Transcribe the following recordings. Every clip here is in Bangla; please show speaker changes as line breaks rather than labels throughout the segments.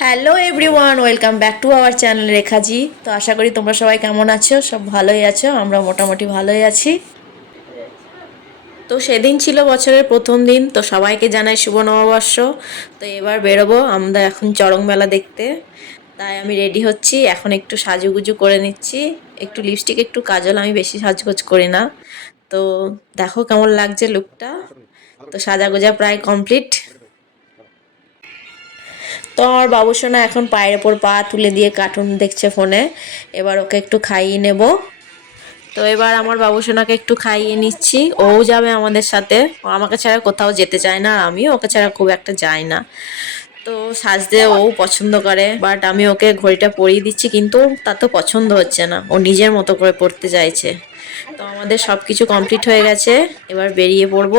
Hello everyone, welcome back to our channel Rekhaji তো আশা করি তোমরা সবাই কেমন আছো? সব ভালোই আছো? আমরা মোটামুটি ভালোই আছি। তো সেদিন ছিল বছরের প্রথম দিন, তো সবাইকে জানাই শুভ নববর্ষ। তো এবার বেরোবো, আমরা এখন চরং মেলা দেখতে। তাই আমি রেডি হচ্ছি, এখন একটু সাজুগুজু করে নিচ্ছি। একটু লিপস্টিক, একটু কাজল, আমি বেশি সাজগোজ করি না। তো দেখো কেমন লাগছে লুকটা তো সাজাগোজা প্রায় কমপ্লিট তো আমার বাবুসোনা এখন পায়ের ওপর পা তুলে দিয়ে কার্টুন দেখছে ফোনে এবার ওকে একটু খাইয়ে নেব। তো এবার আমার বাবুসোনাকে একটু খাইয়ে নিচ্ছি। ও যাবে আমাদের সাথে। ও আমাকে ছাড়া কোথাও যেতে চায় না আর আমিও ওকে ছাড়া খুব একটা যাই না। তো সাজতে ও পছন্দ করে বাট আমি ওকে ঘড়িটা পরিয়ে দিচ্ছি কিন্তু তা তো পছন্দ হচ্ছে না। ও নিজের মতো করে পড়তে চাইছে। তো আমাদের সব কিছু কমপ্লিট হয়ে গেছে। এবার বেরিয়ে পড়ব।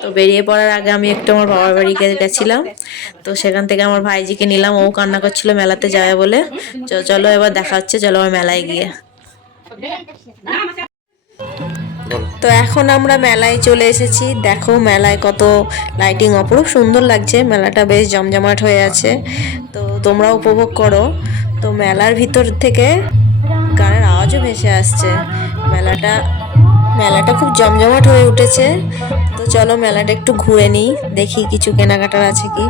তো বেরিয়ে পড়ার আগে আমি একটু আমার বাবার বাড়িতে গেছিলাম। তো সেখান থেকে আমার ভাইজিকে নিলাম, ও কান্না করছিল মেলাতে যাবে বলে। চলো এবার দেখা হচ্ছে, চলো আমার মেলায় গিয়ে। তো এখন আমরা মেলায় চলে এসেছি। দেখো মেলায় কত লাইটিং অপরূপ সুন্দর লাগছে। মেলাটা বেশ জমজমাট হয়ে আছে। তো তোমরা উপভোগ করো। তো মেলার ভিতর থেকে গানের আওয়াজও ভেসে আসছে। মেলাটা মেলাটা খুব জমজমাট হয়ে উঠেছে। তো চলো মেলাটা একটু ঘুরে নিই, দেখি কিছু কেনাকাটার আছে কি।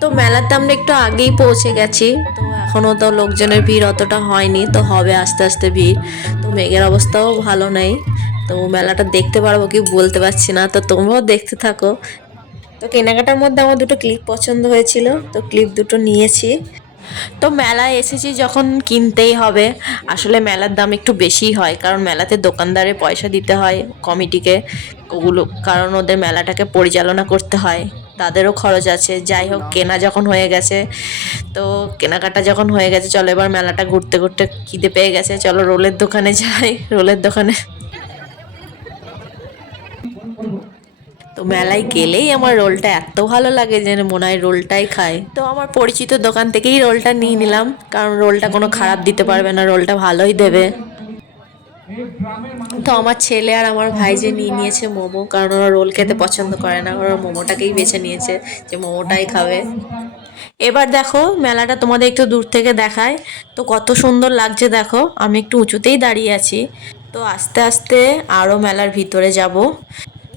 তো মেলাতে আমরা একটু আগেই পৌঁছে গেছি, তো এখনও তো লোকজনের ভিড় অতটা হয়নি, তো হবে আস্তে আস্তে ভিড়। তো মেঘের অবস্থাও ভালো নেই, তো মেলাটা দেখতে পারব কি বলতে পারছি না, তো তোমরাও দেখতে থাকো। তো কেনাকাটার মধ্যে আমার দুটো ক্লিপ পছন্দ হয়েছিল, তো ক্লিপ দুটো নিয়েছি। তো মেলায় এসেছি যখন কিনতেই হবে। আসলে মেলার দাম একটু বেশিই হয়, কারণ মেলাতে দোকানদারে পয়সা দিতে হয়, কমিটিকে, ওগুলো, কারণ ওদের মেলাটাকে পরিচালনা করতে হয়, তাদেরও খরচ আছে। যাই হোক, কেনা যখন হয়ে গেছে, তো কেনাকাটা যখন হয়ে গেছে, চলো এবার মেলাটা ঘুরতে ঘুরতে খিদে পেয়ে গেছে, চলো রোলের দোকানে যাই, রোলের দোকানে তো মেলায় গেলেই আমার রোলটা এত ভালো লাগে যে মনে হয় রোলটাই খাই তো আমার পরিচিত দোকান থেকেই রোলটা নিয়ে নিলাম, কারণ রোলটা কোনো খারাপ দিতে পারবে না, রোলটা ভালোই দেবে। তো আমার ছেলে আর আমার ভাই যে নিয়ে নিয়েছে মোমো, কারণ ওরা রোল খেতে পছন্দ করে না, ওরা মোমোটাকেই বেছে নিয়েছে যে মোমোটাই খাবে। এবার দেখো, মেলাটা তোমাদের একটু দূর থেকে দেখায়। তো কত সুন্দর লাগছে দেখো, আমি একটু উঁচুতেই দাঁড়িয়ে আছি। তো আস্তে আস্তে আরও মেলার ভিতরে যাব।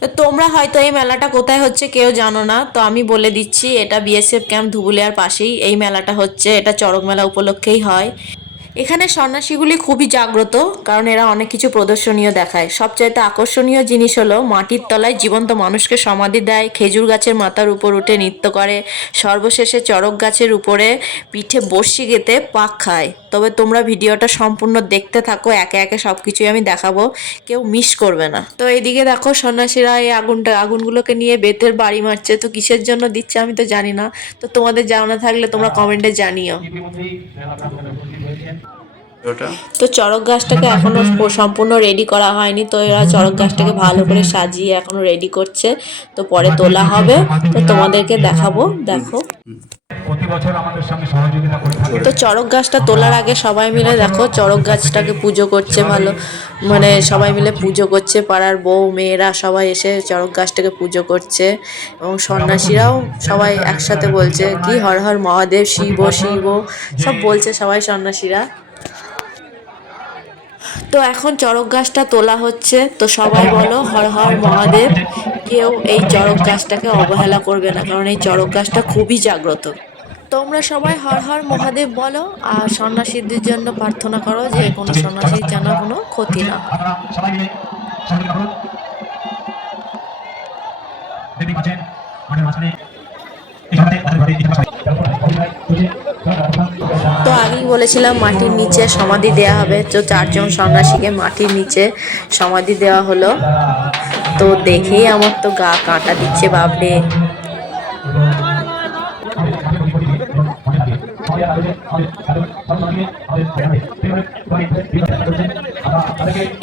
তোমরা হয়তো এই মেলাটা কোথায় হচ্ছে কেউ জানো না, তো আমি বলে দিচ্ছি, এটা বিএসএফ ক্যাম্প ধুবুলিয়ার পাশেই এই মেলাটা হচ্ছে, এটা চড়ক মেলা উপলক্ষেই হয়। এখানে সন্ন্যাসীগুলি খুবই জাগ্রত কারণ এরা অনেক কিছু প্রদর্শনীয় দেখায়। সবচাইতে আকর্ষণীয় জিনিস হলো মাটির তলায় জীবন্ত মানুষকে সমাধি দেয় খেজুর গাছের মাথার উপর উঠে নৃত্য করে সর্বশেষে চড়ক গাছের উপরে পিঠে বর্ষি গেতে পাক খায়। তবে তোমরা ভিডিওটা সম্পূর্ণ দেখতে থাকো একে একে সব কিছুই আমি দেখাবো কেউ মিস করবে না। তো এইদিকে দেখো সন্ন্যাসীরা এই আগুনটা আগুনগুলোকে নিয়ে বেতের বাড়ি মারছে। তো কিসের জন্য দিচ্ছে আমি তো জানি না। তো তোমাদের জানা থাকলে তোমরা কমেন্টে জানিও। তো চড়ক গাছটাকে এখনও সম্পূর্ণ রেডি করা হয়নি তো এরা চড়ক গাছটাকে ভালো করে সাজিয়ে এখনও রেডি করছে। তো পরে তোলা হবে তো তোমাদেরকে দেখাবো দেখো।
প্রতি বছর আমাদের সঙ্গে সহযোগিতা করে থাকে।
তো চড়ক গাছটা তোলার আগে সবাই মিলে দেখো চড়ক গাছটাকে পুজো করছে ভালো। মানে সবাই মিলে পুজো করছে পাড়ার বউ মেয়েরা সবাই এসে চড়ক গাছটাকে পুজো করছে। এবং সন্ন্যাসীরাও সবাই একসাথে বলছে কি হর হর মহাদেব শিব শিব। সব বলছে সবাই সন্ন্যাসীরা। তো এখন চড়ক গাছটা তোলা হচ্ছে। তো সবাই বলো, হর হর মহাদেব, কেউ এই চড়ক গাছটাকে অবহেলা করবে না, কারণ এই চড়ক গাছটা খুবই জাগ্রত। তোমরা সবাই হর হর মহাদেব বলো, আর সন্ন্যাসীদের জন্য প্রার্থনা করো যে কোনো সন্ন্যাসীর যেন কোনো ক্ষতি না।
আপনারা সবাই মিলে সহযোগিতা করুন দেবী আছেন মাঠের মাঝখানে এখানে তাদের ঘরে এখানে
তো আগেই বলেছিলাম, মাটির নিচে সমাধি দেওয়া হবে। তো চারজন সন্ন্যাসীকে মাটির নিচে সমাধি দেওয়া হলো। তো দেখেই আমার তো গা কাঁটা দিচ্ছে, বাপরে।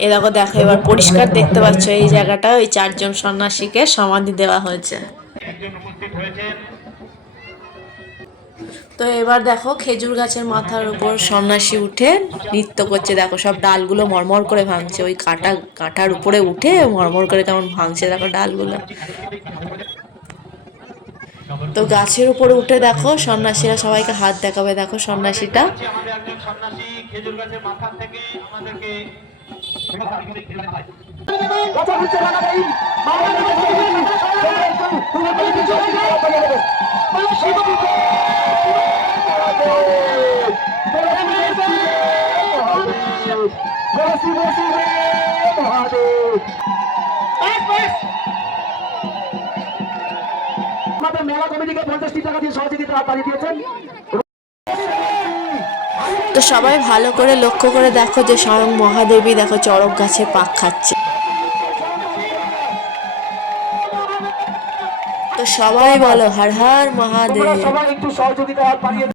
এ দেখো দেখো, এবার পরিষ্কার দেখতে পাচ্ছ এই জায়গাটা, ওই চারজন সন্ন্যাসীকে সমাধি দেওয়া হয়েছে।
একজন উপস্থিত হয়েছেন
তো এবার দেখো খেজুর গাছের মাথার উপর সন্ন্যাসী উঠে নৃত্য করছে। দেখো সব ডালগুলো মরমর করে ভাঙছে। ওই কাটা, কাঁটার উপরে উঠে মরমর করে কেমন ভাঙছে দেখো ডালগুলো। তো গাছের উপরে উঠে দেখো সন্ন্যাসীরা সবাইকে হাত দেখাবে। দেখো সন্ন্যাসীটা।
খেজুর
কমিটিকে পঞ্চাশটি টাকা দিয়ে সহযোগিতা দিয়েছেন।
তো সবাই ভালো করে লক্ষ্য করে দেখো যে স্বয়ং মহাদেবী দেখো চরক গাছে পাক খাচ্ছে। তো সবাই বলো হর হর মহাদেব।
সবাই একটু সহযোগিতা